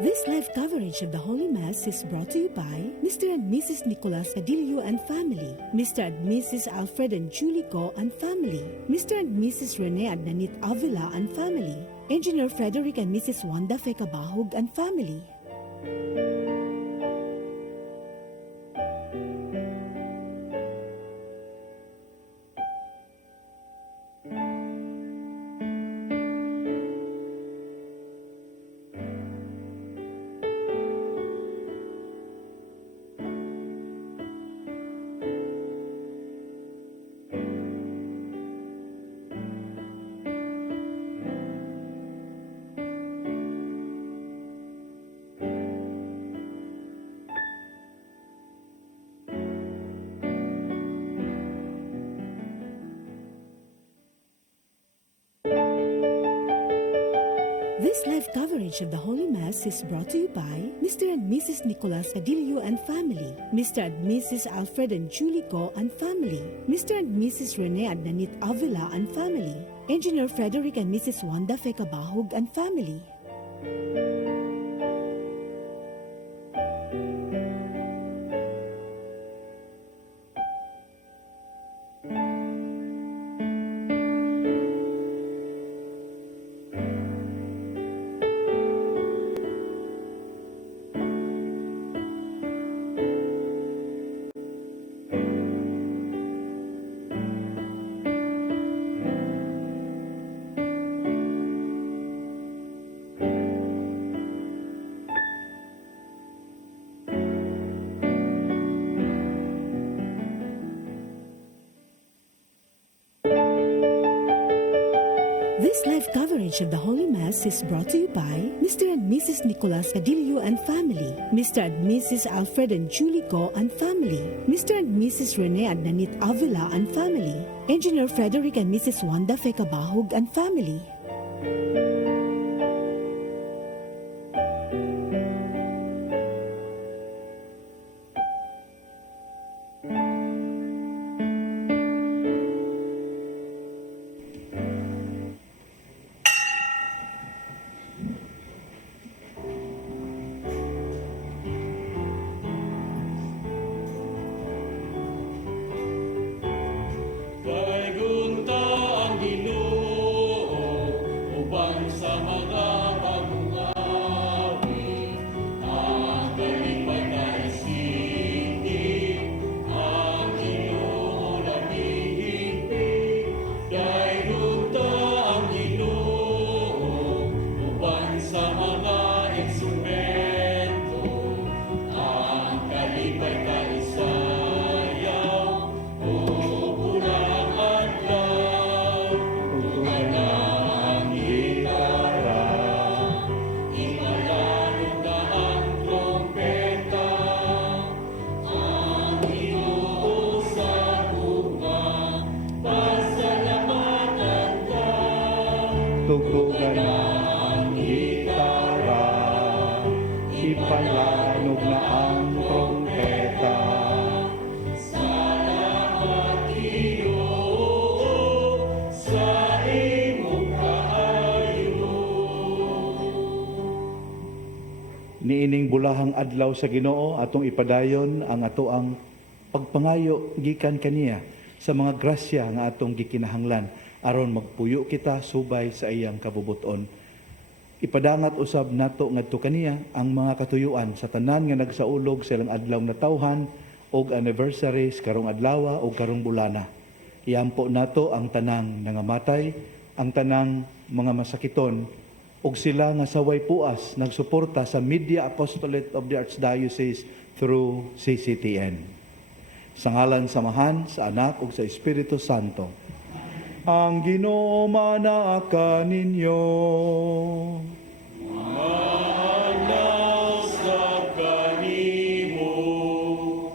This live coverage of the Holy Mass is brought to you by Mr. and Mrs. Nicolas Cadillo and family, Mr. and Mrs. Alfred and Julie Go and family, Mr. and Mrs. Rene and Nanit Avila and family, Engineer Frederick and Mrs. Wanda Fekabahog and family. This live coverage of the Holy Mass is brought to you by Mr. and Mrs. Nicolas Cadillo and family, Mr. and Mrs. Alfred and Julie Go and family, Mr. and Mrs. Rene and Nanit Avila and family, Engineer Frederick and Mrs. Wanda Fekabahog and family. This live coverage of the Holy Mass is brought to you by Mr. and Mrs. Nicolas Cadillo and family, Mr. and Mrs. Alfred and Julie Go and family, Mr. and Mrs. Rene and Nanit Avila and family, Engineer Frederick and Mrs. Wanda Fekabahog and family. Tugtugan ang gitara, ipalanog na ang trompeta. Salamat iyo sa imong kaayo. Niining bulahang adlaw sa Ginoo atong ipadayon ang atoang pagpangayo gikan kaniya sa mga grasya nga atong gikinahanglan aron magpuyo kita subay sa iyang kabubuton. Ipadangat usab nato ngadto kaniya ang mga katuyuan sa tanan nga nagsaulog sa ilang adlaw na tawhan og anniversaries karong adlaw o karong bulana. Iampo nato ang tanang nangamatay, ang tanang mga masakiton ug sila nga saway puas nagsuporta sa Media Apostolate of the Archdiocese through CCTN. Sa ngalan samahan sa Anak ug sa Espiritu Santo. Ang Ginoo manaka ninyo. Manasa kanimo.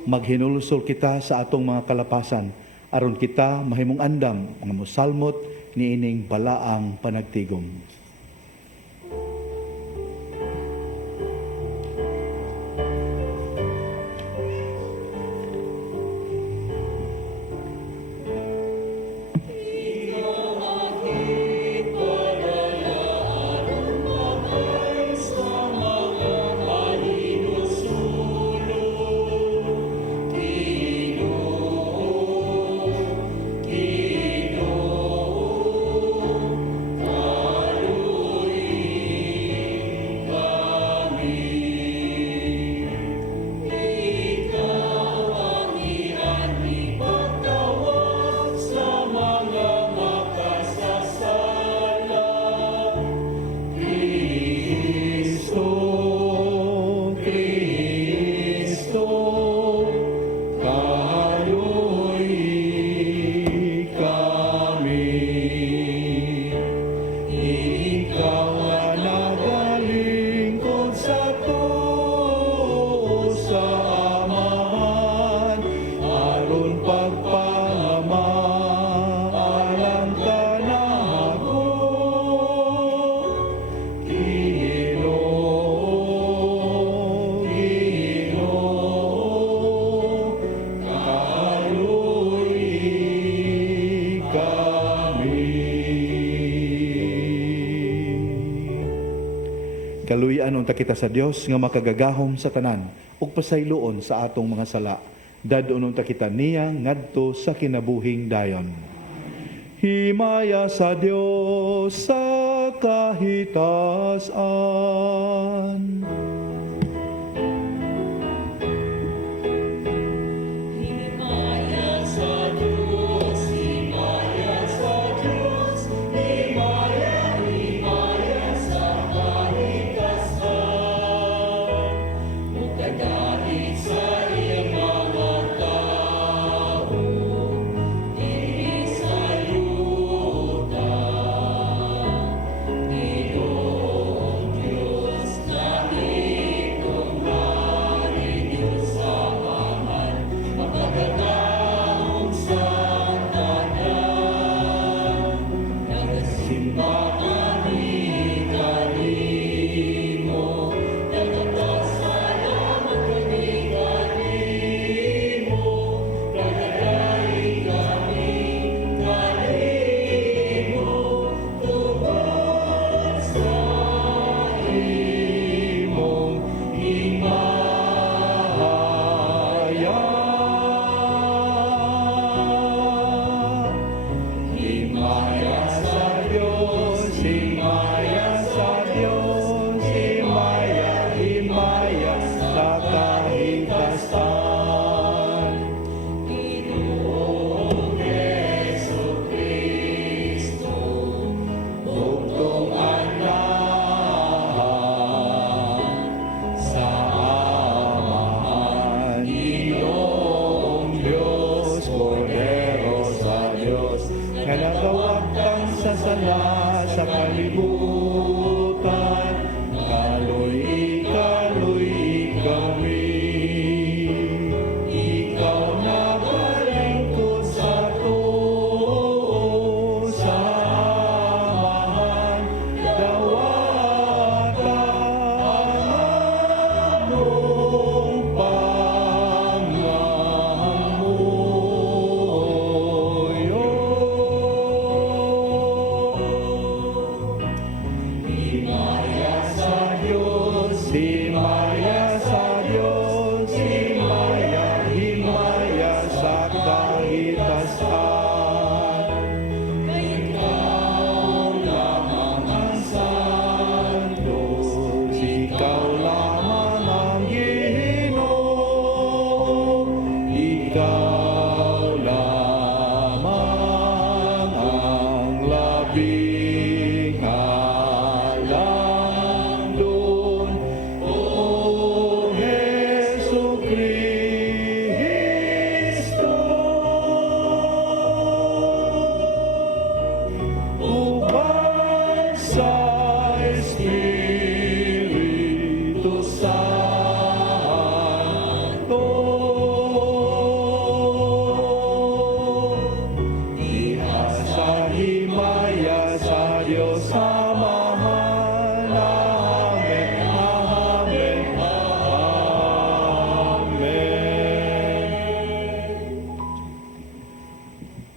Maghinulsol kita sa atong mga kalapasan aron kita mahimong andam nga mosalmot niining balaang panagtigom. Kaluyan unta kita sa Dios nga makagagahom sa tanan ug pasayloon sa atong mga sala. Dadon unta kita niya ngadto sa kinabuhing dayon. Himaya sa Dios sa kahitasan.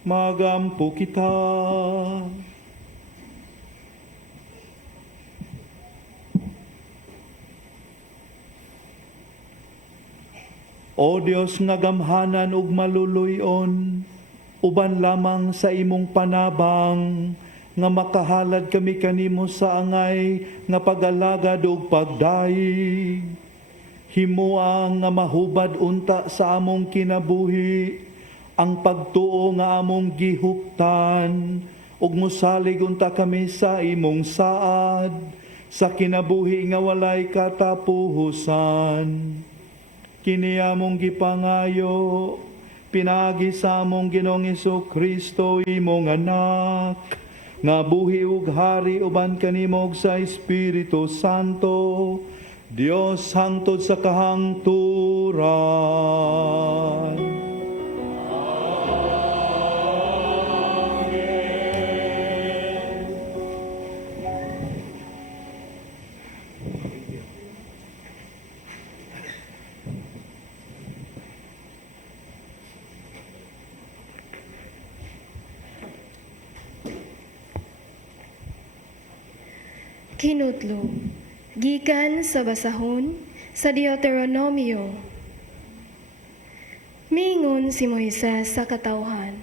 Magampo kita. O Dios nga gamhanan ug maluluyon, uban lamang sa imong panabang, nga makahalad kami kanimo sa angay, nga pag-alagad ug pagdaig. Himuang nga mahubad unta sa among kinabuhi, ang pagtuo nga among gihuptan, ug mosalig unta kami sa imong saad, sa kinabuhi nga walay katapuhusan. Kini among gipangayo, pinagi sa among Ginoong Kristo imong anak, nga buhi ug hari uban kanimo ug sa Espiritu Santo, Dios hangtod sa kahangturan. Kinutlo, Gikan sa basahon sa Deuteronomio. Mingon si Moises sa katawhan.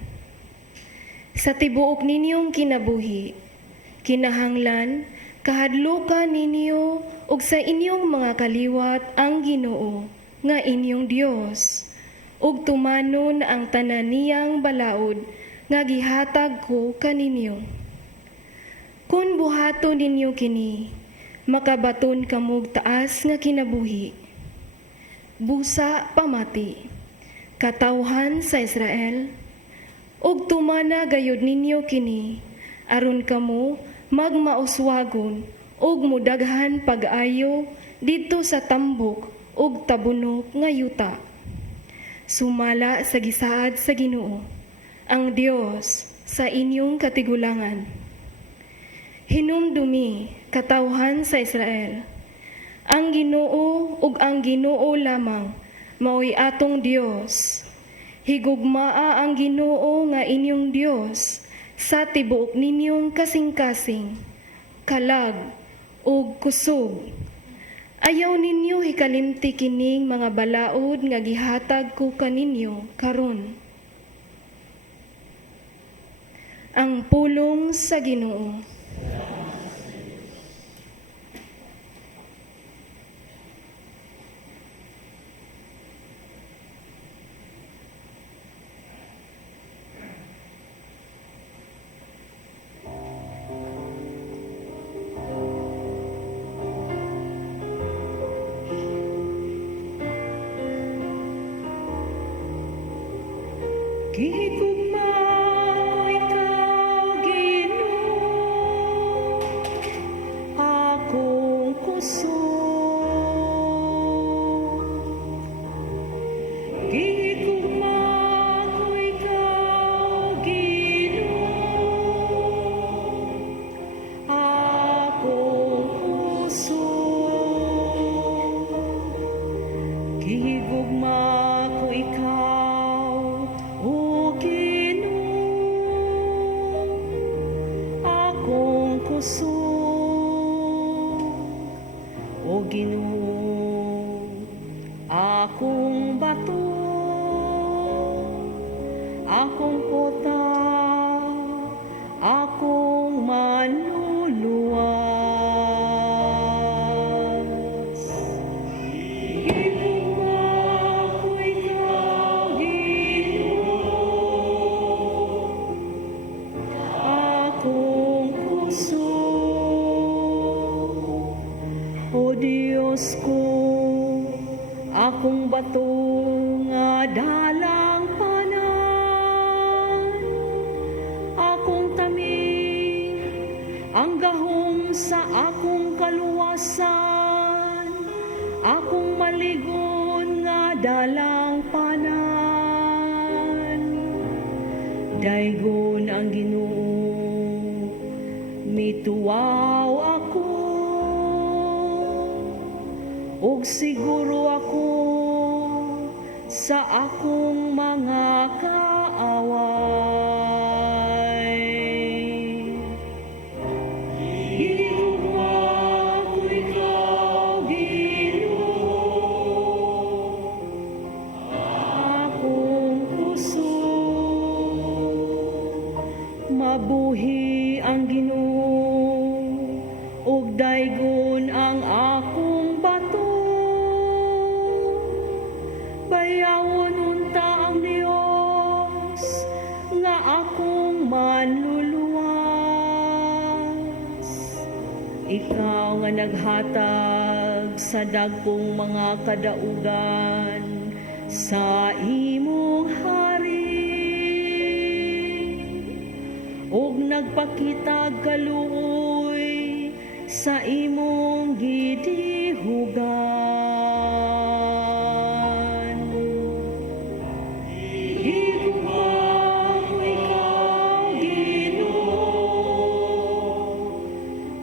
Sa tibuok ninyong kinabuhi, kinahanglan kahadlukan ninyo ug sa inyong mga kaliwat ang Ginoo nga inyong Dios, ug tumanon ang tanan niyang balaod nga gihatag ko kaninyo. Kung buhaton ninyo kini, makabaton kamog taas nga kinabuhi. Busa pamati, katawhan sa Israel, ug tumana gayud ninyo kini, aron kamo magmauswagon ug mudaghan pag-ayo didto sa tambok ug tabunok nga yuta. Sumala sa gisaad sa Ginoo, ang Dios sa inyong katigulangan. Hinumdumi, katawhan sa Israel, ang Ginoo ug ang Ginoo lamang mao'y atong Dios. Higugmaa ang Ginoo nga inyong Dios sa tibuok ninyong kasing-kasing, kalag ug kusog. Ayaw ninyo hikalimti kining mga balaod nga gihatag ko kaninyo karon. Ang pulong sa Ginoo. Gihigugma ko ikaw, Ginoo, akong kusog. Gihigugma ko ikaw, Ginoo, akong kusog. Gihigugma ko ikaw, O Ginoo, akong kusog. O Ginoo, akong bato, akong kota, akong manluluwas. Gihigugma ko ikaw, akong kusog. O Diyos ko, akong bato nga dalang panan, akong taming, ang gahom sa akong kaluwasan, akong maligon nga dalang panan. Daigon ang Ginoo, mituwaw ako, ug siguro ako sa akong mga kaaway. Gihigugma ko ikaw, Ginoo, akong kusog. Mabuhi ang Ginoo, ug daigon ang akong bato. Bayawon unta ang Dios nga akong manluluwas. Ikaw nga naghatag sa dagkong mga kadaugan sa imong hari, ug nagpakita kaluoy sa imong gidihugan. Gihigugma ko ikaw, Ginoo,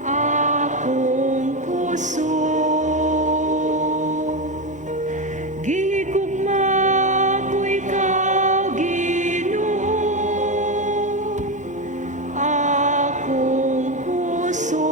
akong kusog. Gihigugma ko ikaw, Ginoo, akong kusog.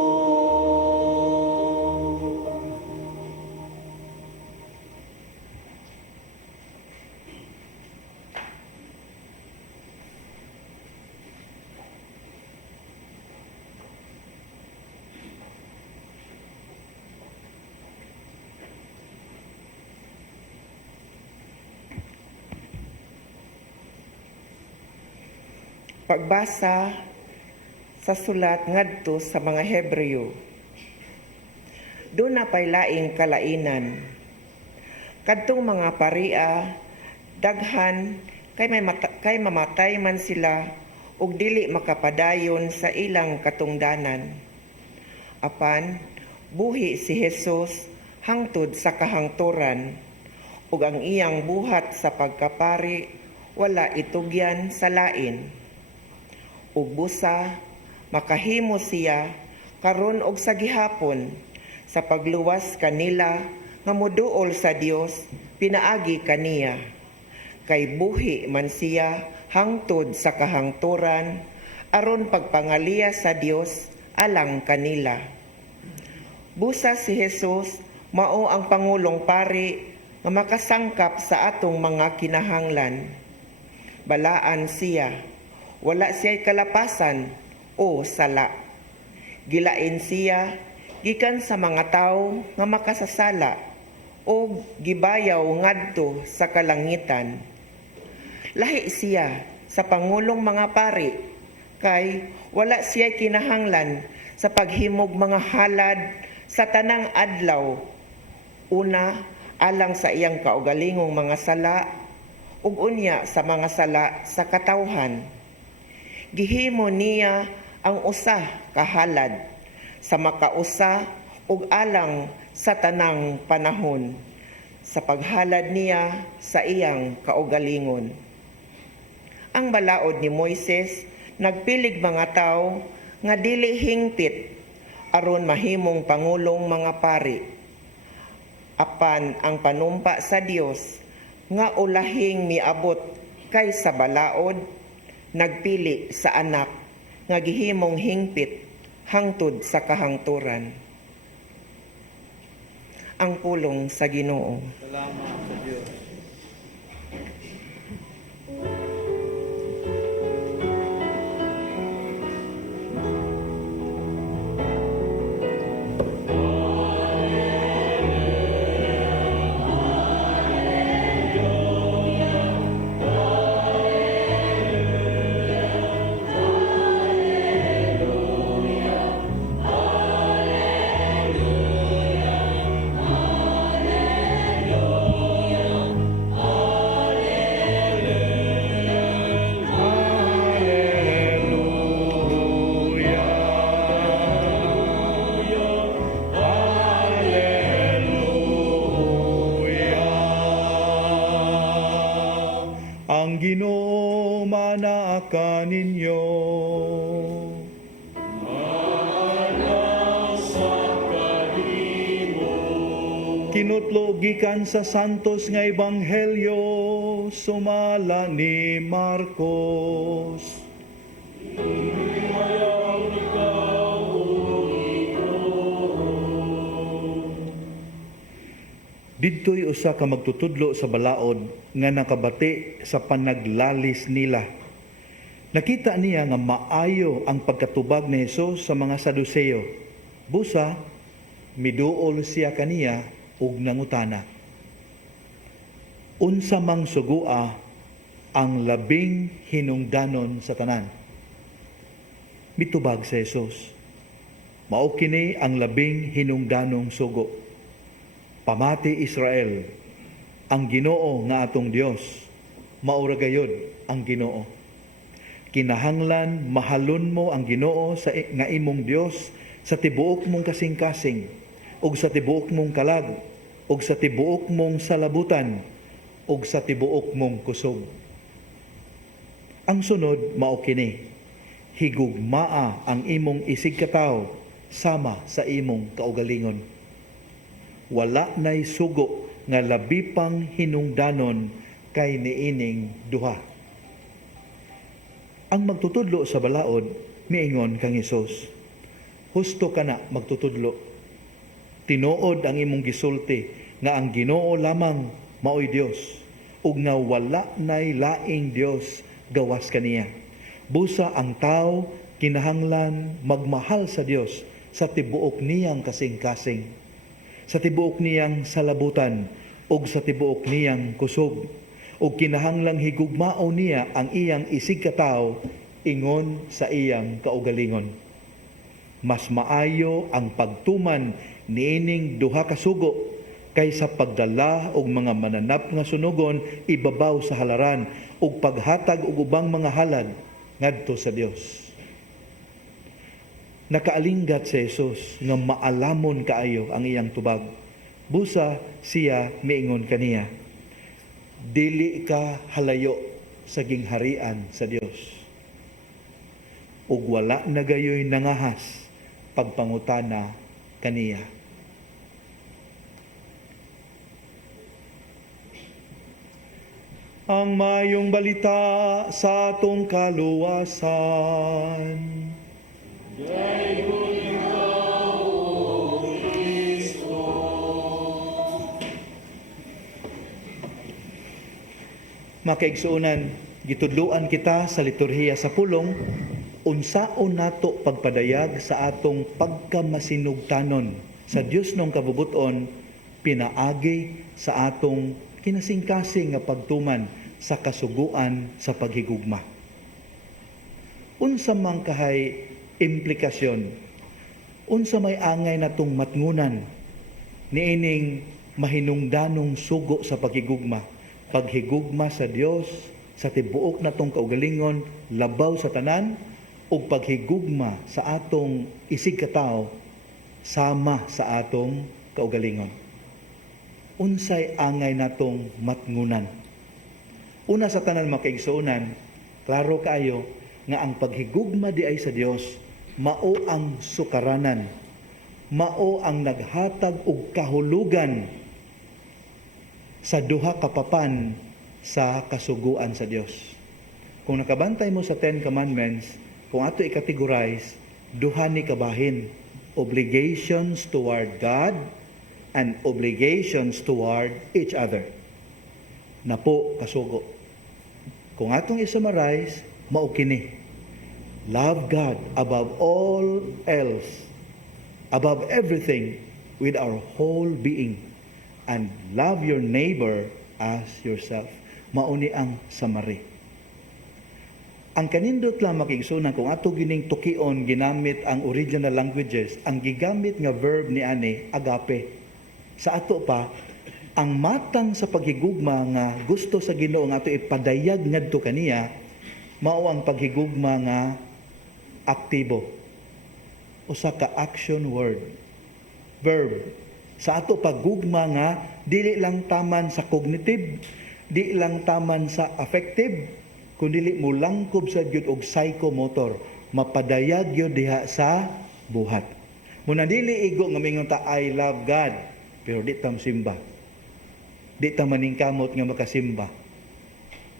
Pagbasa sa sulat ngadto sa mga Hebreo. Doon na pay laing kalainan. Kadtong mga paria, daghan kay mamatay man sila ug dili makapadayon sa ilang katungdanan. Apan, buhi si Jesus hangtod sa kahangturan ug ang iyang buhat sa pagkapari wala itugyan sa lain. Ug busa, makahimo siya karon og sa gihapon sa pagluwas kanila nga moduol sa Dios pinaagi kaniya. Kay buhi man siya hangtod sa kahangturan aron pagpangaliya sa Dios alang kanila. Busa si Jesus mao ang pangulong pari nga makasangkap sa atong mga kinahanglan. Balaan siya, wala siya'y kalapasan o sala. Gilain siya gikan sa mga tawo nga makasasala o gibayaw ngadto sa kalangitan. Lahi siya sa pangulong mga pari kay wala siya kinahanglan sa paghimog mga halad sa tanang adlaw. Una, alang sa iyang kaugalingong mga sala ug unya sa mga sala sa katawhan. Gihimo niya ang usa ka halad sa makausa ug alang sa tanang panahon sa paghalad niya sa iyang kaugalingon. Ang balaod ni Moises nagpilig mga tao nga dili hingpit aron mahimong pangulong mga pari. Apan ang panumpa sa Dios nga ulahing miabot kay sa balaod nagpili sa anak nga gihimong hingpit hangtod sa kahangturan. Ang pulong sa Ginoo. Salamat sa Diyos. Ang Ginoo manaa ninyo. Kinutlo gikan sa Santos nga Ebanghelyo sumala ni Marcos. Didto'y usa ka magtutudlo sa balaod nga nakabati sa panaglalis nila. Nakita niya nga maayo ang pagkatubag ni Jesus sa mga Saduseo. Busa, miduol siya kaniya ug nangutana. Unsa mang sugua ang labing hinungdanon sa tanan? Mitubag sa Jesus. Mao kini ang labing hinungdanong sugo. Pamati Israel, ang Ginoo nga atong Dios, maura gayod ang Ginoo. Kinahanglan mahalon mo ang Ginoo sa nga imong Dios sa tibuok mong kasing-kasing, ug sa tibuok mong kalag, ug sa tibuok mong salabutan, ug sa tibuok mong kusog. Ang sunod mao kini, higugmaa ang imong isig katawo sama sa imong kaugalingon. Wala na'y sugo nga labi pang hinungdanon kay niining duha. Ang magtutudlo sa balaod, miingon kang Hesus, husto ka na magtutudlo. Tinuod ang imong gisulti nga ang Ginoo lamang maoy Dios, ug nga wala na'y laing Dios gawas kaniya. Busa ang tao kinahanglan magmahal sa Dios sa tibuok niyang kasing-kasing, sa tibuok niyang salabutan ug sa tibuok niyang kusog, ug kinahanglang higugmao niya ang iyang isig katawo ingon sa iyang kaugalingon. Mas maayo ang pagtuman niining duha ka sugo kaysa pagdala og mga mananap nga sunugon ibabaw sa halaran ug paghatag og ubang mga halad ngadto sa Dios. Nakaalinggat si Jesus nga maalamon kaayo ang iyang tubag. Busa siya miingon kaniya, dili ka halayo sa gingharian sa Dios. Ug wala na gayoy nangahas pagpangutana kaniya. Ang mayong balita sa atong kaluwasan. Makaigsuunan, gitudluan kita sa liturhiya sa pulong, unsaon nato pagpadayag sa atong pagkamasinugtanon sa Dios nung kabubuton, pinaagi sa atong kinasingkasing nga pagtuman sa kasuguan sa paghigugma. Unsa man kahay implikasyon, unsa may angay natong matngunan niining mahinungdanong sugo sa paghigugma, paghigugma sa Dios sa tibuok natong kaugalingon labaw sa tanan ug paghigugma sa atong isig katawo sama sa atong kaugalingon. Unsay angay natong matngunan? Una sa tanan makaigsuonan, klaro kayo nga ang paghigugma di ay sa Dios mao ang sukaranan, mao ang naghatag og kahulugan sa duha ka papan sa kasuguan sa Dios. Kung nakabantay mo sa 10 Commandments, kung ato i-categorize, duha ni kabahin, obligations toward God and obligations toward each other. Napo kasugo. Kung atong i-summarize, mao kini. Love God above all else, above everything, with our whole being, and love your neighbor as yourself. Mauni ang summary. Ang kanindot lang makigsunan kung ato gining tukion ginamit ang original languages, ang gigamit nga verb ni ani agape. Sa ato pa ang matang sa paghigugma nga gusto sa Ginoo nga ato ipadayag ngadto kaniya mao ang paghigugma nga aktibo. Usa ka action word, verb. Sa ato paggugma nga dili lang taman sa cognitive, di lang taman sa affective, kundi mo langkob sa gyud og psychomotor, mapadayag gyud diha sa buhat. Muna dili igo nga mingon ta I love God, pero di ta simba. Di ta maningkamot nga makasimba.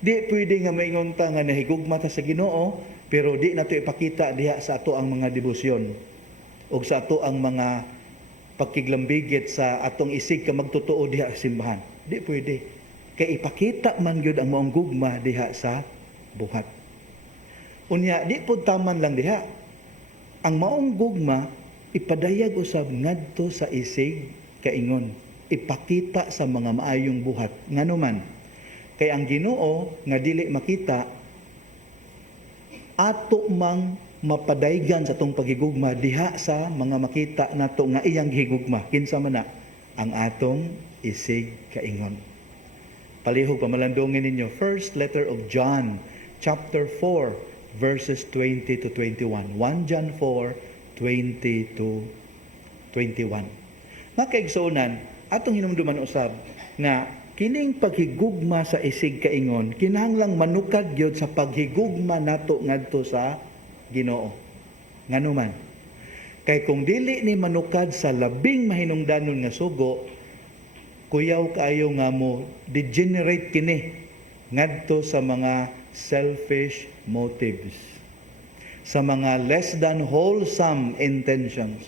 Di pwede nga maingon ta nga nahigugma ta sa Ginoo, pero di nato ipakita diha sa ato ang mga debosyon o sa ato ang mga pagkiglambigit sa atong isig ka magtotoo diha sa simbahan. Di pwede. Kay ipakita man gyud ang maong gugma diha sa buhat. Unya, di pud taman lang diha. Ang maong gugma ipadayag usab ngadto sa isig kaingon. Ipakita sa mga maayong buhat nganuman. Kay ang Ginoo nga dili makita ato mang mapadaygan sa tong paghigugma diha sa mga makita nato nga iyang gihigugma. Kinsa man na ang atong isig kaingon. Palihog pamalandongin ninyo, first letter of John, chapter 4, verses 20 to 21. 1 John 4, 20 to 21. Makaigsuonan, atong hinumduman usab nga kining paghigugma sa isig kaingon, kinahanglang manukad gyud sa paghigugma nato ngadto sa Ginoo. Nganuman, kay kung dili ni manukad sa labing mahinungdanon nga sugo, kuyaw kaayo nga mo degenerate kini ngadto sa mga selfish motives, sa mga less than wholesome intentions.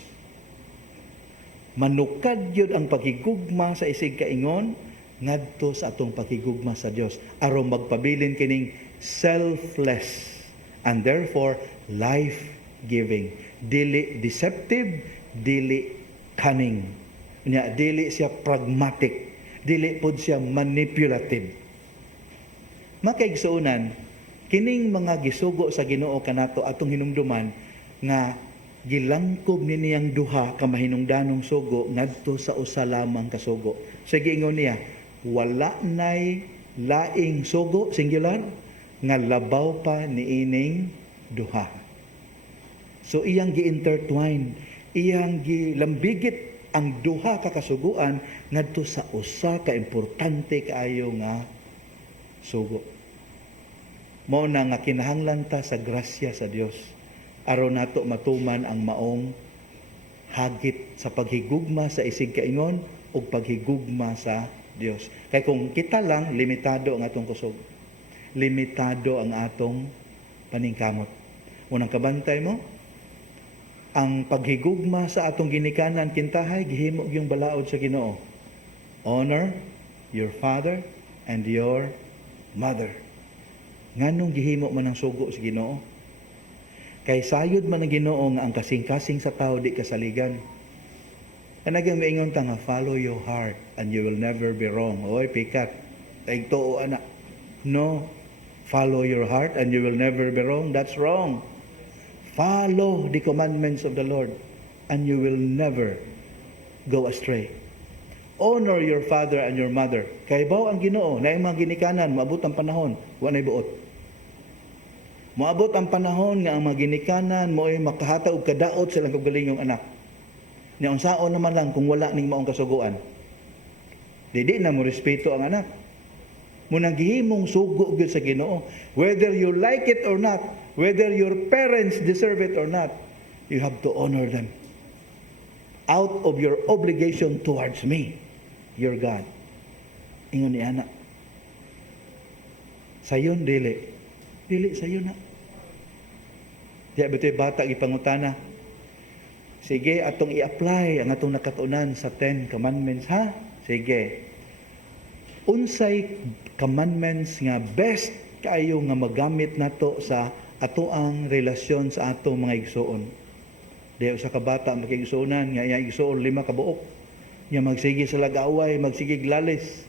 Manukad yun ang paghigugma sa isig kaingon ngadto sa atong paghigugma sa Dios aron magpabilin kining selfless and therefore life-giving, dili deceptive, dili cunning. Nya dili siya pragmatic, dili pod siya manipulative. Makaigsuonan, kining mga gisugo sa Ginoo kanato atong hinumduman nga gilangkob ni niyang duha ka mahinungdanong sugo ngadto sa usa lamang ka sugo. Sa giingon niya, wala nay laing sugo singular nga labaw pa niining duha. So iyang gi-intertwine, iyang gilambigit ang duha ka kasuguan ngadto sa usa ka importante kaayo nga sugo. Mao na nga kinahanglan ta sa grasya sa Dios aron nato matuman ang maong hagit sa paghigugma sa isig kaingon ug paghigugma sa Dios. Kay kung kita lang limitado ang atong kusog. Limitado ang atong paningkamot. Unang kabantay mo, ang paghigugma sa atong ginikanan kintahay gihimo yung balaod sa Ginoo. Honor your father and your mother. Nganong gihimo man ang sugo sa Ginoo? Kay sayod man ang Ginoo nga ang kasing-kasing sa tao di kasaligan. Kanagang maingon ta nga follow your heart and you will never be wrong. Oy pikat, ay tuo ana. No, follow your heart and you will never be wrong. That's wrong. Follow the commandments of the Lord and you will never go astray. Honor your father and your mother. Kay baw ang Ginoo na mga ginikanan maabot ang panahon, wa nay buot. Moabot ang panahon nga ang mga ginikanan mo ay makahata og kadaot sa ilang kaugalingong anak. Nya unsaon naman lang kung wala ning maong kasuguan. Dili na mo respeto ang anak. Munang gihimong sugo gyud sa Ginoo, whether you like it or not, whether your parents deserve it or not, you have to honor them out of your obligation towards me, your God. Ingon ni anak. Sayon dili. Dili sayon na. Diya bitoy bata ipangutana. Sige, atong i-apply ang atong nakatunan sa 10 commandments ha. Sige. Unsay commandments nga best kaayo nga magamit nato sa atoang relasyon sa atong mga igsoon. Diya usa ka bata makigsuonan nga iya igsoon 5 ka buok. Nya magsige sa lag-away, magsige glalis.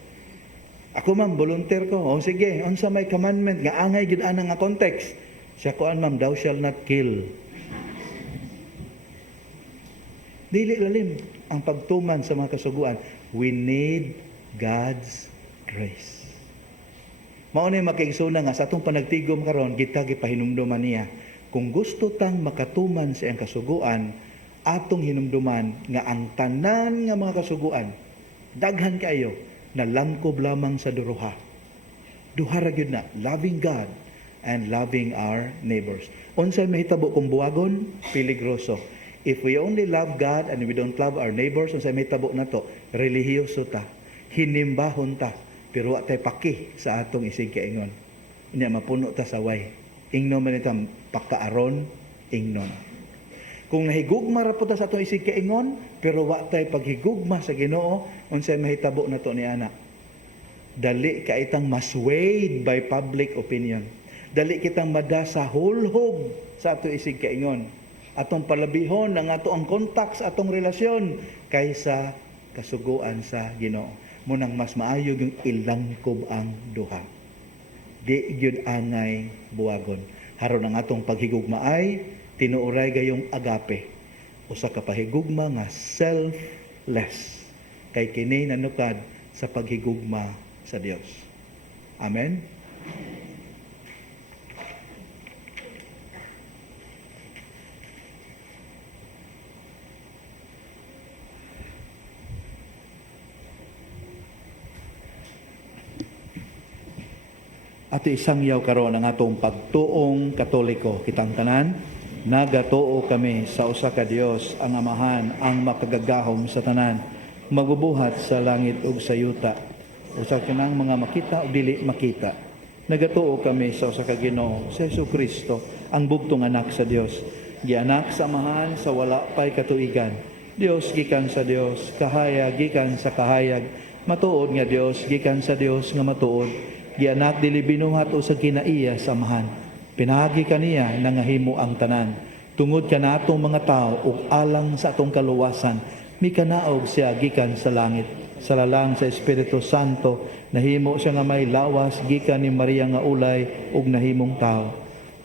Ako ma'am, volunteer ko. O sige, unsa may commandment nga angay gid ana nga context. Siya kuan ma'am, thou shall not kill. Dili lalim ang pagtuman sa mga kasuguan. We need God's grace. Mao ni makigsuon nga sa atong panagtigom karon kita gipahinumduman niya. Kung gusto tang makatuman sa iyang kasuguan, atong hinumduman nga ang tanan nga mga kasuguan daghan kayo na langkob lamang sa duruha. Duha ra gyud na, loving God and loving our neighbors. Unsay mahitabo kung buwagon? Peligroso. If we only love God and we don't love our neighbors, unsay mahitabo nato? Relihiyoso ta, hinimbahon ta, pero wa tay paki sa atong isig kaingon. Inya mapuno ta sa way. Ingnon man ita pakaaron, ingnon. Kung nahigugma ra po ta sa atong isig kaingon, pero wa tay paghigugma sa Ginoo, unsay mahitabo nato ni ana? Dali ka itang maswayed by public opinion. Dali kitang madasa hulhog sa atong isig kaingon. Atong palabihon ang ato ang contact sa atong relasyon kaysa kasuguan sa Ginoo. Munang mas maayo yung ilangkob ang duha. Di gyud angay buwagon. Haron ang atong paghigugma ay tinuoray gayong agape. Usa ka pahigugma nga selfless. Kay kini nanukad sa paghigugma sa Dios. Amen. Ato isang yaw karon ang atong pagtuong Katoliko. Kitang tanan, nagatuo kami sa usa ka Dios, ang Amahan, ang makagagahom sa tanan, magbubuhat sa langit ug sa yuta. Usa kanang mga makita o dili makita. Nagatuo kami sa usa ka Ginoo, sa Jesucristo, ang bugtong anak sa Dios. Gianak sa Amahan sa wala pay katuigan. Dios gikan sa Dios, kahayag gikan sa kahayag. Matuod nga Dios gikan sa Dios nga matuod. Gianak dili binuhat o sa kinaiya sa Amahan. Pinagi kaniya nangahimo ang tanan. Tungod kanatong mga tao ug alang sa atong kaluwasan, mikanaog siya gikan sa langit. sa lalang sa Espiritu Santo, nahimo siya nga may lawas gikan ni Maria nga ulay ug nahimong tao.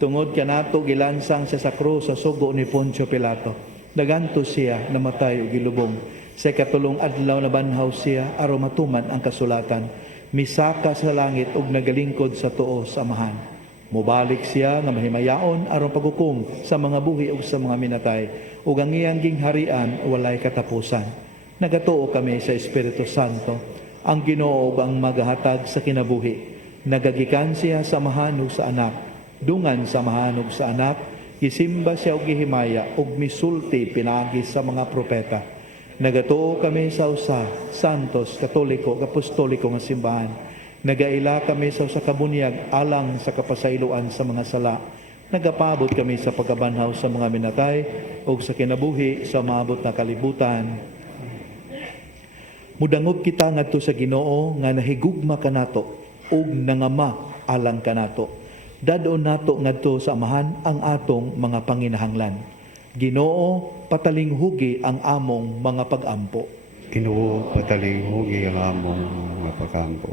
Tungod kanato gilansang siya sa krus sa sugo ni Poncio Pilato. Naganto siya, namatay ug gilubong. Sa katulong adlaw na banhaw siya aron matuman ang kasulatan. Misaka sa langit ug nagalingkod sa tuo sa Amahan. Mubalik siya nga mahimayaon aron paghukom sa mga buhi ug sa mga minatay ug ang iyang gingharian walay katapusan. Nagatuo kami sa Espiritu Santo, ang Ginoo ug ang magahatag sa kinabuhi. Nagagikan siya sa Amahan ug sa Anak, dungan sa Amahan ug sa Anak, gisimba siya ug gihimaya ug misulti pinaagi sa mga propeta. Nagatuo kami sa usa, santos, katoliko, apostoliko nga simbahan. Nagaila kami sa usa ka bunyag alang sa kapasayloan sa mga sala. Nagapabot kami sa pagkabanhaw sa mga minatay ug sa kinabuhi sa maabot na kalibutan. Mudangog kita ngadto sa Ginoo nga nahigugma kanato ug nangama alang kanato. Dadon nato ngadto sa Amahan ang atong mga panginahanglan. Ginoo, patalinghugi ang among mga pag-ampo. Ginoo, patalinghugi ang among mga pag-ampo.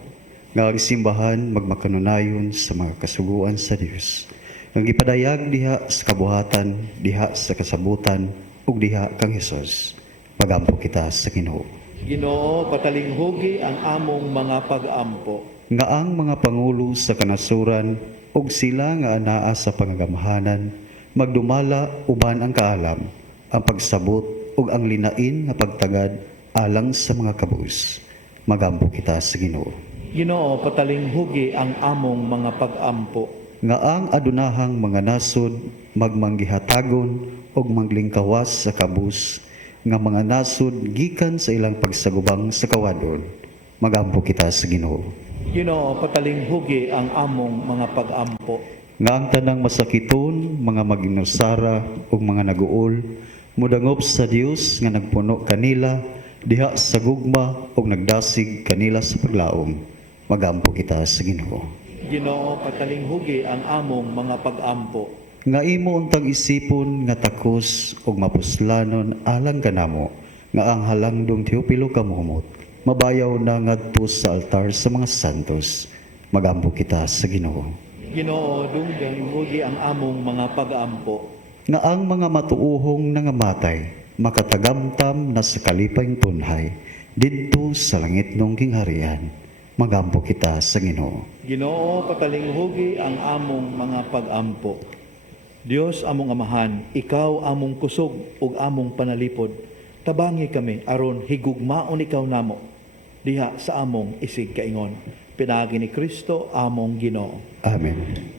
Nga ang simbahan magmakanunayon sa mga kasuguan sa Dios. Nga gipadayag diha sa kabuhatan, diha sa kasabutan, ug diha kang Hesus. Pagampo kita sa Ginoo. Ginoo, patalinghugi ang among mga pag-ampo. Nga ang mga pangulo sa kanasuran ug sila nga anaa sa pangagamahanan magdumala uban ang kaalam, ang pagsabot ug ang linain nga pagtagad alang sa mga kabus. Magampo kita sa Ginoo. Ginoo, patalinghugi ang among mga pag-ampo. Nga ang adunahang mga nasod magmanggihatagon ug maglingkawas sa kabus, nga mga nasod gikan sa ilang pagsagubang sa kawadon. Magampo kita sa Ginoo. Ginoo, patalinghugi ang among mga pag-ampo. Nga ang tanang masakiton, mga maginusara ug mga naguol, mudangop sa Dios nga nagpuno kanila diha sa gugma ug nagdasig kanila sa paglaom. Magampo kita sa Ginoo. Ginoo, patalinghugi ang among mga pag-ampo. Nga imo untang isipon nga takos ug mapuslanon alang kanamo, nga ang halangdong Teopilo kamumot, mabayaw na ngadto sa altar sa mga santos. Magampo kita sa Ginoo. Ginoo, dungganhugi ang among mga pag-ampo. Nga ang mga matuuhong nangamatay, makatagamtam na sa kalipayng tunhay, didto sa langit nung kingharian. Magampo kita sa Ginoo. Ginoo, patalinghugi ang among mga pag-ampo. Dios among Amahan, ikaw among kusog ug among panalipod. Tabangi kami aron higugmaon ikaw namo diha sa among isig kaingon. Pinaagi ni Kristo among Ginoo. Amen.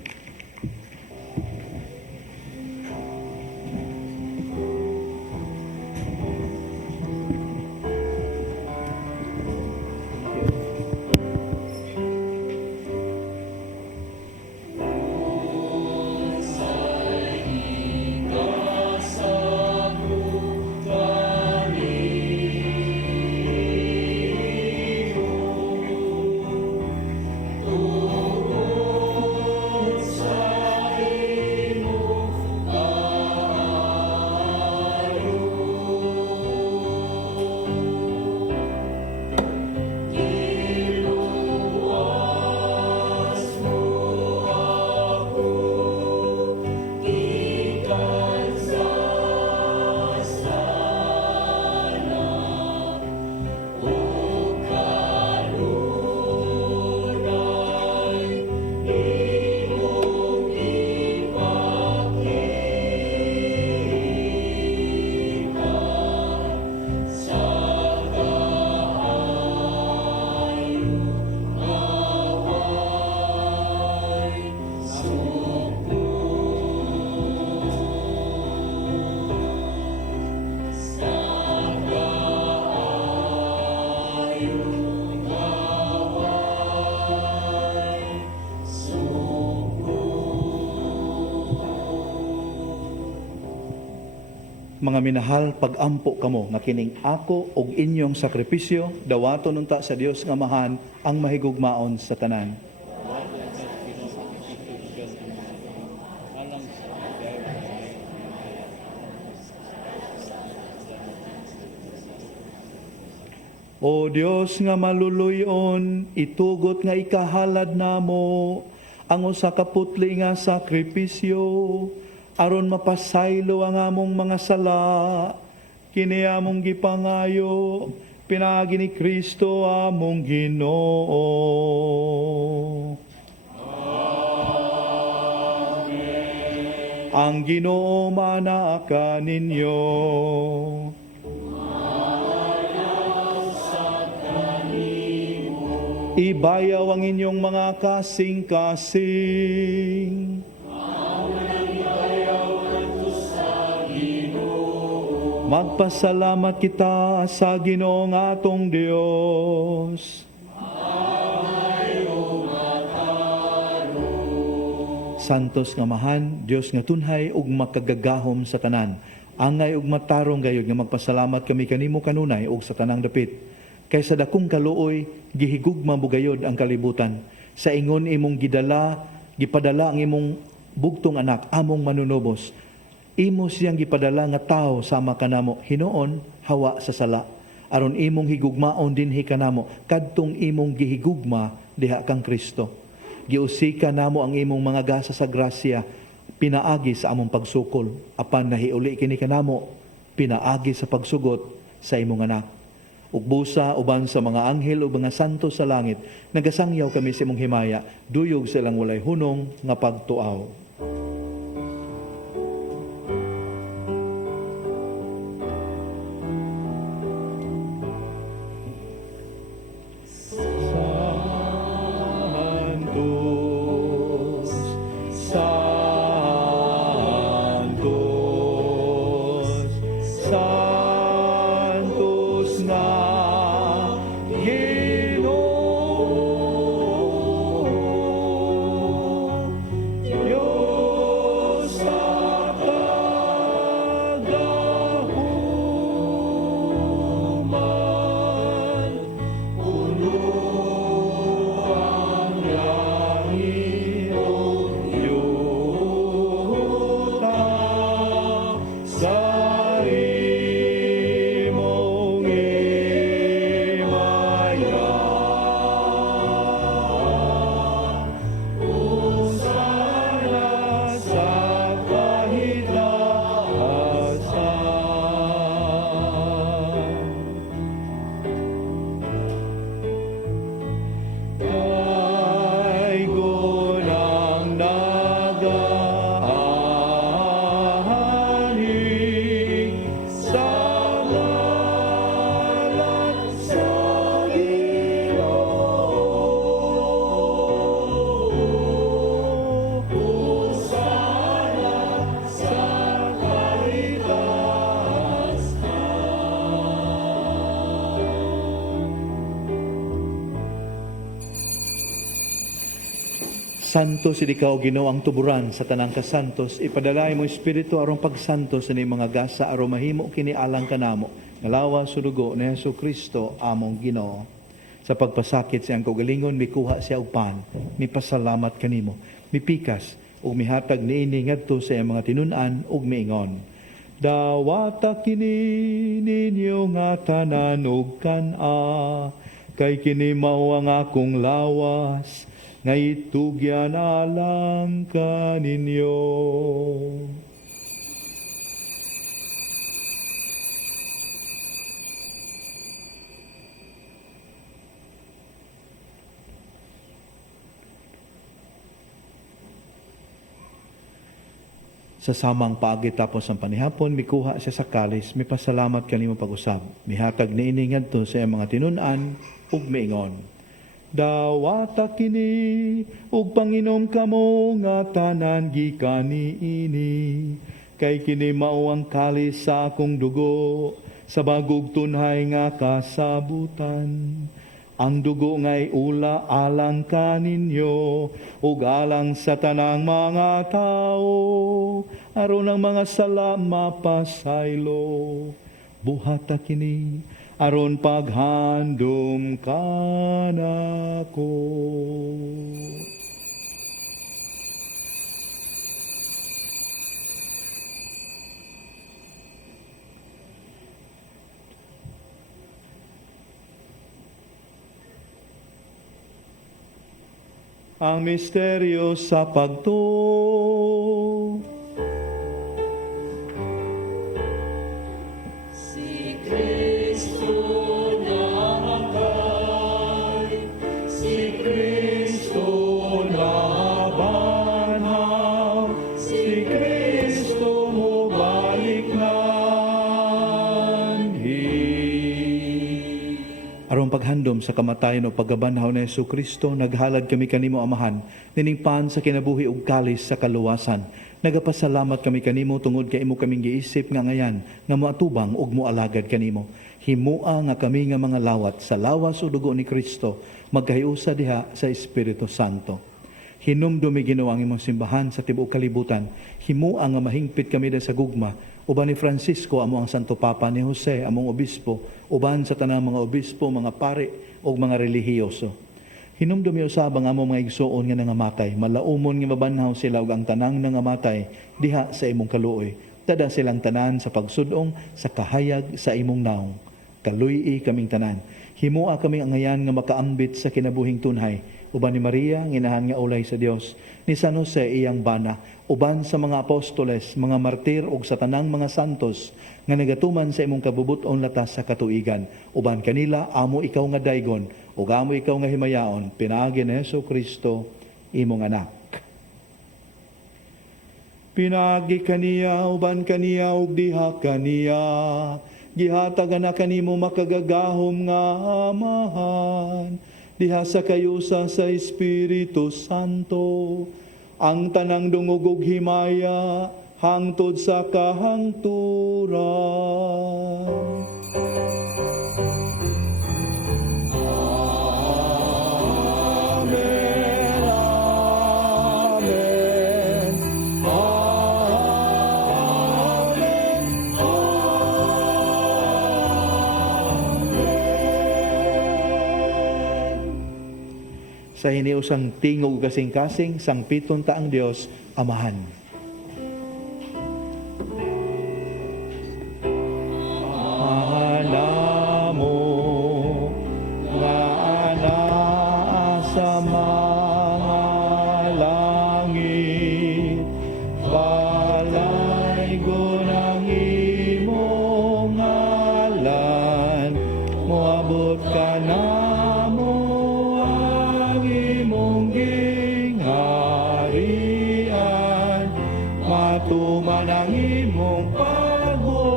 Mga minahal, pag-ampo kamo nga kining ako ug inyong sakripisyo dawaton unta sa Dios nga Amahan ang mahigugmaon sa tanan. O Dios nga maluluyon, itugot nga ikahalad namo ang usa ka putli nga sakripisyo aron mapasaylo ang among mga sala. Kini among gipangayo pinaagi ni Kristo among Ginoo. Ang Ginoo manaa ninyo. Ibayaw ang inyong mga kasing-kasing. Magpasalamat kita sa Ginoong atong Dios. Santos nga mahan, Dios nga tunhay ug makagagahom sa tanan. Angay ug matarong gayud nga magpasalamat kami kanimo kanunay ug sa tanang dapit. Kaysa dakong kaluoy, gihigugma mo gayod ang kalibutan. Sa ingon imong gipadala ang imong bugtong anak, among manunobos. Imo siyang gipadala nga tao sama kanamo, hinuon hawa sa sala. Aron imong higugmaon dinhi kanamo, kadtong imong gihigugma diha kang Kristo. Giusika namo ang imong mga gasa sa grasya, pinaagi sa among pagsukol. Apan nahiuli kini kanamo, pinaagi sa pagsugot sa imong anak. Ug busa uban sa mga anghel ug mga santo sa langit, nagasangyaw kami sa imong himaya, duyog sa ilang walay hunong nga pagtuaw. Santos ikaw Ginoo ang tuburan sa tanang kasantos, ipadalay mo espiritu aron pagsantos sa mga gasa aron mahimo kini alang kanamo. Ngalawa sa dugo ni Jesucristo among Ginoo. Sa pagpasakit siyang kaugalingon, mikuha siya og pan, mipasalamat kanimo, mipikas ug mihatag niini ngadto sa iyang mga tinun-an ug miingon. Dawata kini ninyo nga tanan ug kan-a, kay kini mao ang akong lawas, nga itugyan alang kaninyo. Sa samang paagi tapos ang panihapon, mikuha siya sa kalis, may pasalamat kanimo pag-usab. Mihatag niini ngadto sa iyang mga tinun-an ug miingon. Dawata kini ug panginom kamo nga tanan gikan niini, kay kini mao ang kalis sa akong dugo sa bagog tunhay nga kasabutan. Ang dugo nga'y ula alang kaninyo ug alang sa tanang mga tao, aron ang mga sala mapasaylo. Buhata kini aron paghandom kanako. Ang misteryo sa pagto. Si Kristo namatay, si Kristo nabanhaw, si Kristo mo balik nanhi. Aron paghandom sa kamatayon o paggabanhaw ni Hesus Kristo, naghalad kami kanimo Amahan, niningpan sa kinabuhi ug kalis sa kaluwasan. Nagapasalamat kami kanimo tungod kay imo kaming giisip nga ngayan nga moatubang ug moalagad kanimo. Himua nga kami nga mga lawat sa lawas o dugo ni Kristo, magkahiusa diha sa Espiritu Santo. Hinumdumi Ginoo ang imong simbahan sa tibuok kalibutan. Himua nga mahingpit kami sa gugma, uban ni Francisco amo ang Santo Papa, ni Jose among obispo, uban sa tanang mga obispo, mga pari ug mga relihiyoso. Hinumdumi usab ang among mga igsoon nga nangamatay, malaumon nga mabanhaw sila ug ang tanang nangamatay diha sa imong kaluoy. Tada silang tanan sa pagsudong sa kahayag sa imong naong. Kaluy-i kaming tanan. Himua kaming angayan nga makaambit sa kinabuhing tunhay. Uban ni Maria, nginahan nga ulay sa Dios, ni San Jose iyang bana, uban sa mga apostoles, mga martir ug sa tanang mga santos nga nagatuman sa imong kabubuton latas sa katuigan. Uban kanila amo ikaw nga daygon ug amo ikaw nga himayaon, pinaagi ni Hesus Kristo imong anak. Pinagi kaniya, uban kaniya ug diha kaniya, gihatagan na kanimo makagagahom nga Amahan, diha sa kayusa sa Espiritu Santo, ang tanang dungog ug himaya hangtod sa kahangturan. Amen, amen, amen, sa hiniusang tingog kasing-kasing, sang piton taang Dios, Amahan. Mahala mo, nga anaa sa mga langit, balay gunang imong ngalan, moabot ka na tuman ang imong pagod,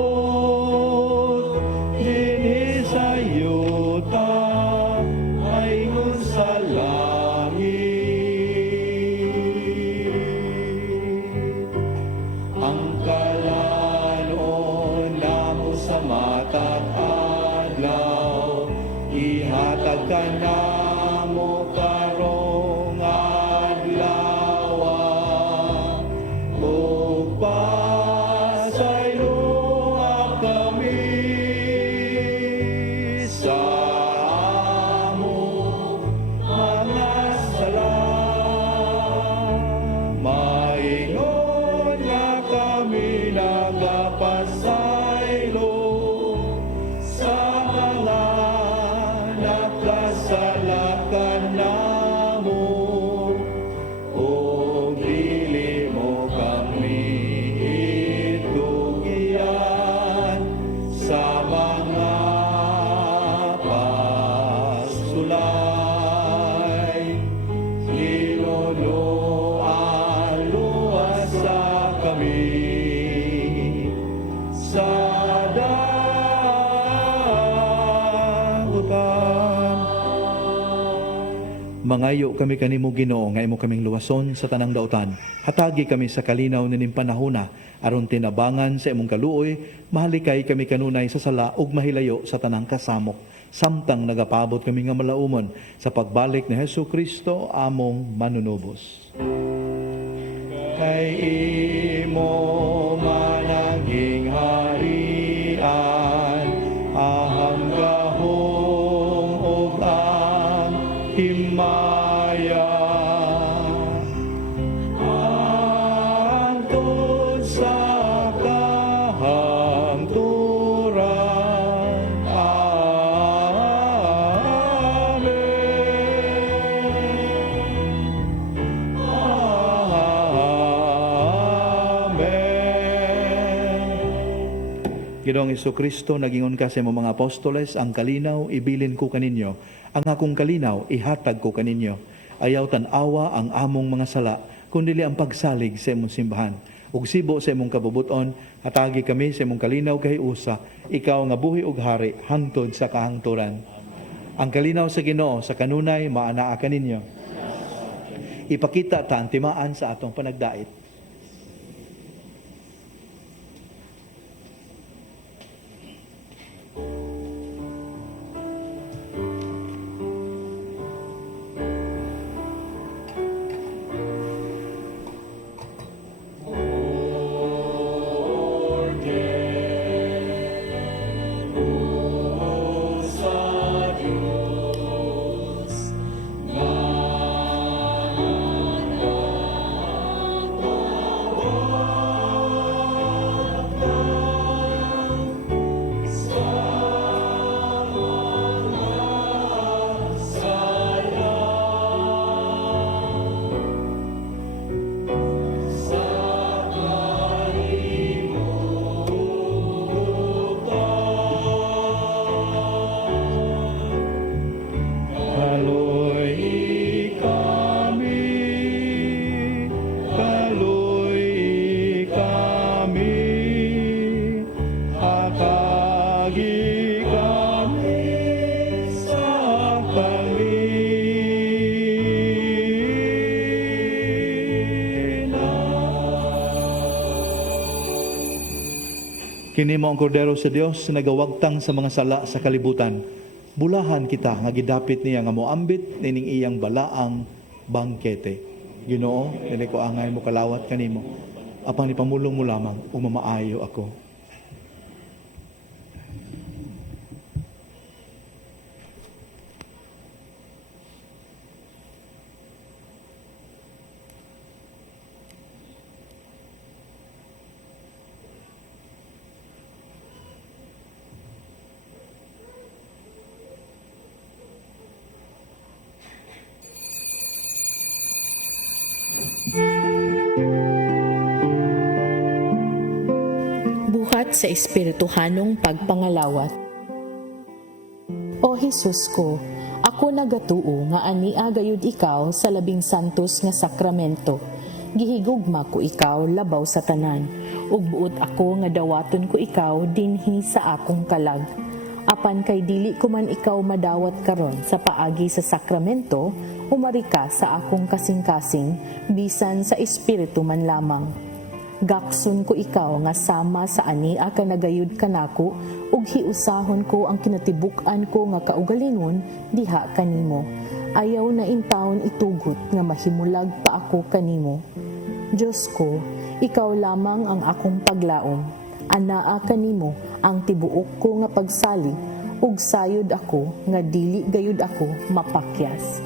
dinhi sa yuta, maingon sa langit. Ang kalanon namo sa matag adlaw, ihatag ka namo karong adlaw. Mangayo kami kanimo Ginoo nga imo kaming luwason sa tanang daotan. Hatagi kami sa kalinaw nining panahona aron tinabangan sa imong kaluoy, mahalikay kami kanunay sa sala ug mahilayo sa tanang kasamok. Samtang nagapabot kami nga malaumon sa pagbalik ni Hesus Kristo among manunubos. Kay imo mananging harian, ahang gahom ug ang himaya, hangtod sa kahangturan. Amen. Ginoong Kristo, nagingon ka sa imong mga apostoles, ang kalinaw ibilin ko kaninyo, ang akong kalinaw ihatag ko kaninyo. Ayaw tan-awa ang among mga sala, kundi ang pagsalig sa imong simbahan. Ug sibo sa imong kabubuton, hatagi kami sa imong kalinaw kay usa, ikaw nga buhi ug hari hangtod sa kahangturan. Ang kalinaw sa Ginoo sa kanunay maanaa kaninyo. Ipakita ta ang timaan sa atong panagdait. Kini mo ang kordero sa Dios nagawagtang sa mga sala sa kalibutan. Bulahan kita nga gidapit niya nga moambit nining iyang balaang bangkete. Ginoo, dili ko angay mo kalawat kanimo. Apan ipamulong mo lamang ug mamaayo ako. Buhat sa espirituhanong pagpangalawat. O Jesus ko, ako nagatuo nga ania gayud ikaw sa labing santos nga sakramento. Gihigugma ko ikaw labaw sa tanan, ug buot ako nga dawaton ko ikaw dinhi sa akong kalag. Apan kay dili ko man ikaw madawat karon sa paagi sa sakramento, umari ka sa akong kasing-kasing, bisan sa espiritu man lamang. Gakson ko ikaw nga sama sa ania ka nagayud kanako, ug hiusahon ko ang kinatibuk-an ko nga kaugalingon diha kanimo. Ayaw na intawon itugot nga mahimulag pa ako kanimo. Diyos ko, ikaw lamang ang akong paglaom. Anaa kanimo ang tibuok ko nga pagsalig, ug sayod ako nga dili gayud ako mapakyas.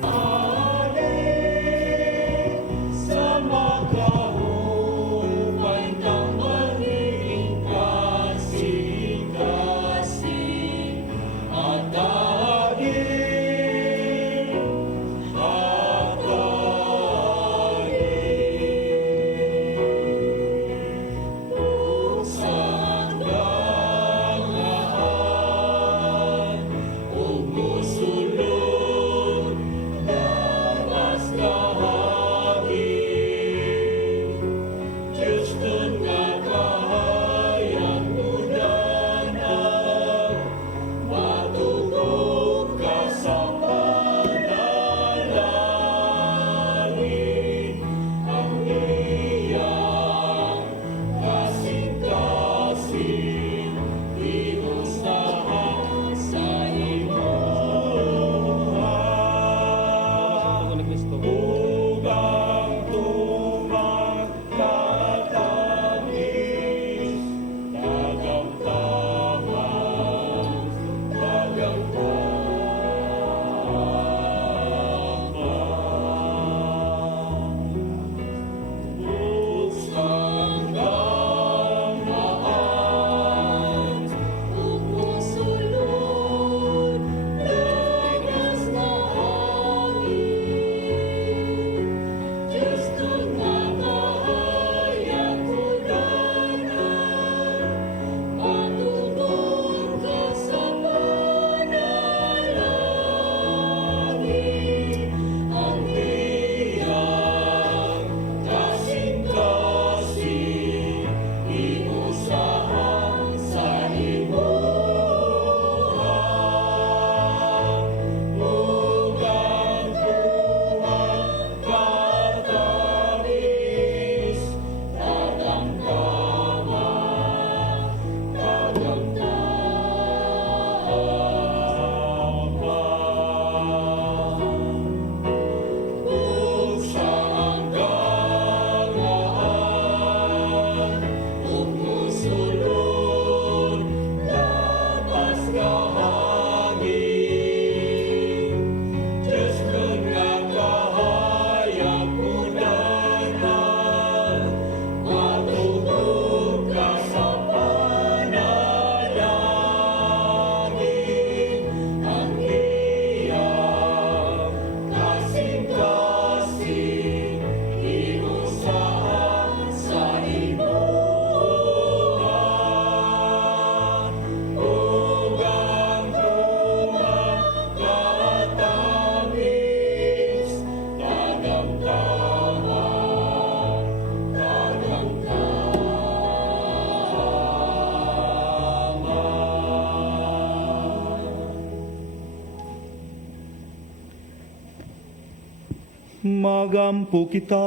Magampo kita.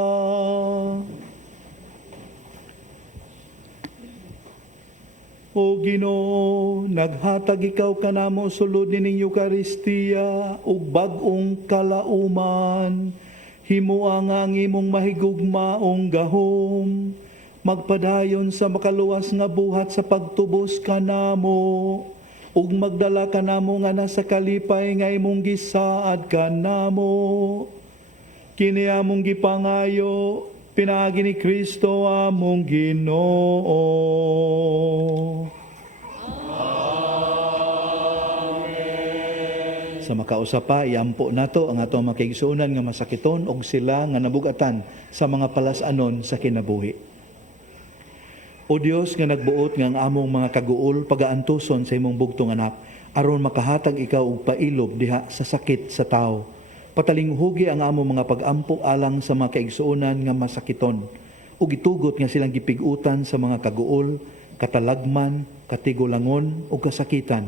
O Ginoo, naghatag ikaw kanamo sulod nining Eucharistia ug bag-ong kalauman. Himuang ang imong mahigugmaong gahom, magpadayon sa makaluwas nga buhat sa pagtubos kanamo, ug magdala kanamo nga nasa kalipay nga imong gisaad kanamo. Kini among gipangayo, pinaagi ni Kristo among Ginoo. Sa makausapa, iampo nato ang ato makigsuunan nga masakiton og sila nga nabugatan sa mga palasanon sa kinabuhi. O Dios nga nagbuot nga ang among mga kaguol pagaantuson sa imong bugtong anak, aron makahatag ikaw og pailob diha sa sakit sa tao. Patalinghugi ang among mga pag-ampo alang sa mga kaigsuunan nga masakiton, ug itugot nga silang gipig-utan sa mga kaguol, katalagman, katigulangon ug kasakitan.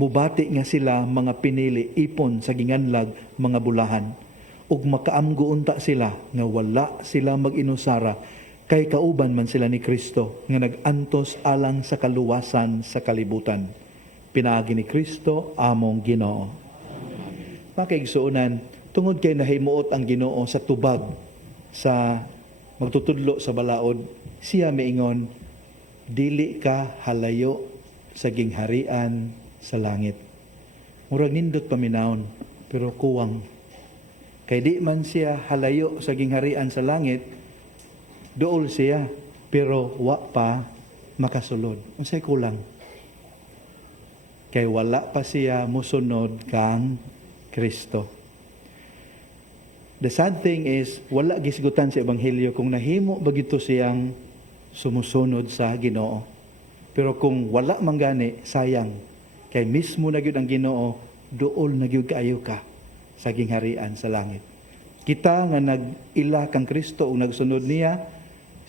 Mubati nga sila mga pinili ipon sa ginganlag mga bulahan, ug makaamgo unta sila nga wala sila mag-inusara kay kauban man sila ni Kristo nga nag-antos alang sa kaluwasan sa kalibutan. Pinaagi ni Kristo among Ginoo. Makaigsuunan, tungod kay nahimuot ang Ginoo sa tubag sa magtutudlo sa balaod, siya miingon, dili ka halayo sa gingharian sa langit. Murag nindot paminawon, pero kuwang. Kay di man siya halayo sa gingharian sa langit, dool siya, pero wa pa makasulod. Unsay kulang? Kay wala pa siya musunod kang Kristo. The sad thing is, wala gisgutan sa Ebanghelyo kung nahimo ba gito siyang sumusunod sa Ginoo. Pero kung wala man gani, sayang. Kay mismo na gyud ang Ginoo, dool na gyud kaayo ka sa gingharian sa langit. Kita nga nag-ila kang Kristo o nagsunod niya,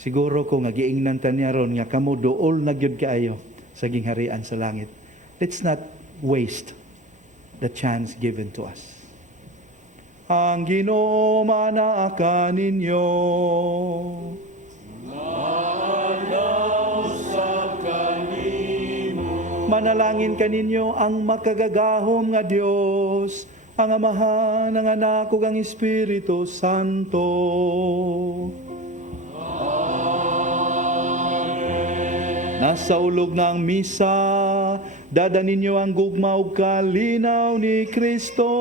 siguro kung nagiingnan ta niya ron nga kamo dool na gyud kaayo sa gingharian sa langit. Let's not waste the chance given to us. Ang Ginoo manaa ninyo. Manalangin kaninyo ang makagagahom nga Dios, ang Amahan, ang Anak, ug ang Espiritu Santo. Amen. Nasa ulog na ang misa, dada ninyo ang gugma ug kalinaw ni Kristo.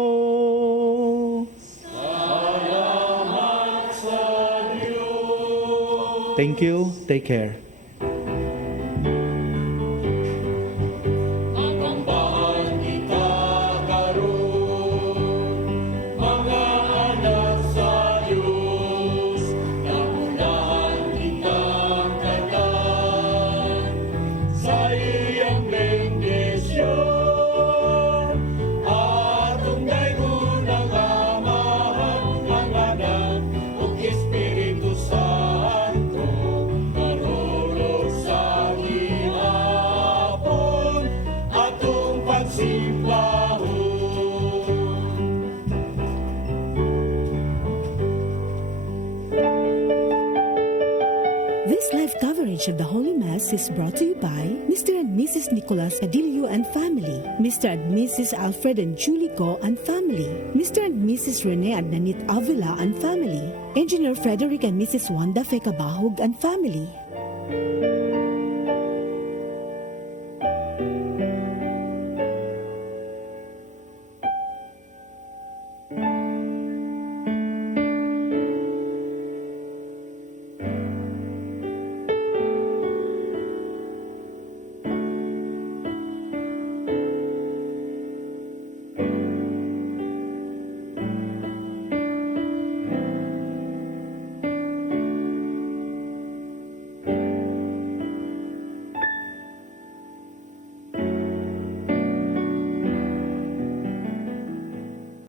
Salamat sa Diyos. Thank you. Take care. This live coverage of the Holy Mass is brought to you by Mr. and Mrs. Nicolas Cadillo and family, Mr. and Mrs. Alfred and Julie Go and family, Mr. and Mrs. Rene and Nanit Avila and family, Engineer Frederick and Mrs. Wanda Fekabahog and family.